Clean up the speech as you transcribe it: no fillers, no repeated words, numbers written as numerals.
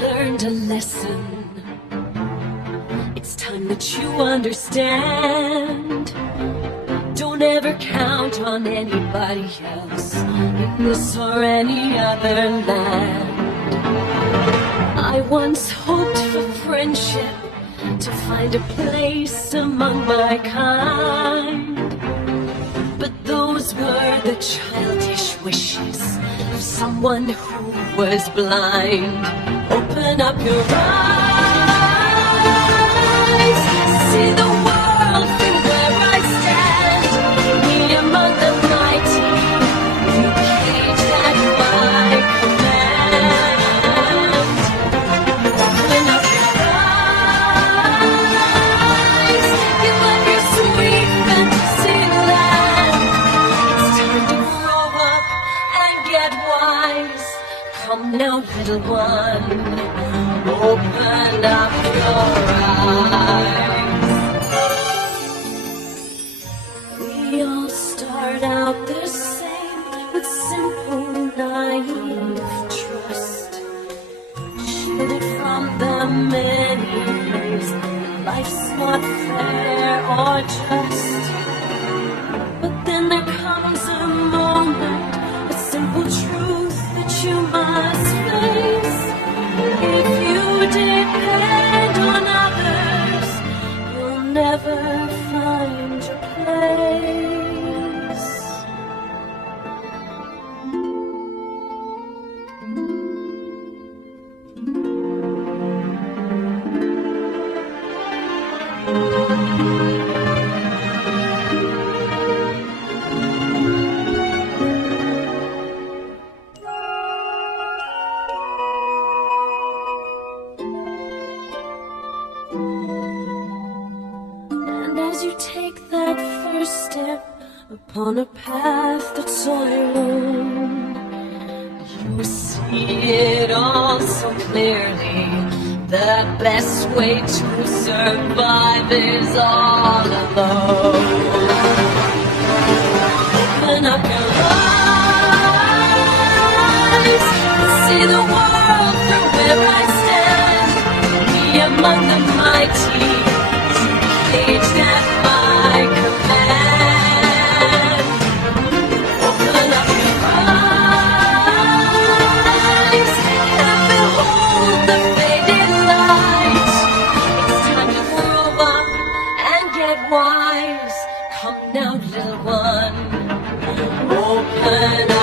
learned a lesson. It's time that you understand. Don't ever count on anybody else in this or any other land. I once hoped for friendship, to find a place among my kind. But those were the childish wishes of someone who was blind. Open up your eyes, see the world from where I stand. Me among the mighty, you caged at my command. Open up your eyes, give up your sweet fantasy land. It's time to grow up and get wise. Come now, little one, open up your eyes. We all start out the same, with simple, naive trust. Shielded from the many ways life's not fair or just. But then there comes a moment, a simple truth that you must face. If you depend on others, you'll never find your place. And as you take that first step upon a path that's all your own, you see it all so clearly. The best way to survive is all alone. Open up your eyes, see the world from where I stand. Me among the mighty, you caged at my command. Open up your eyes and behold the fading light. It's time to grow up and get wise. Come now, little one, open up.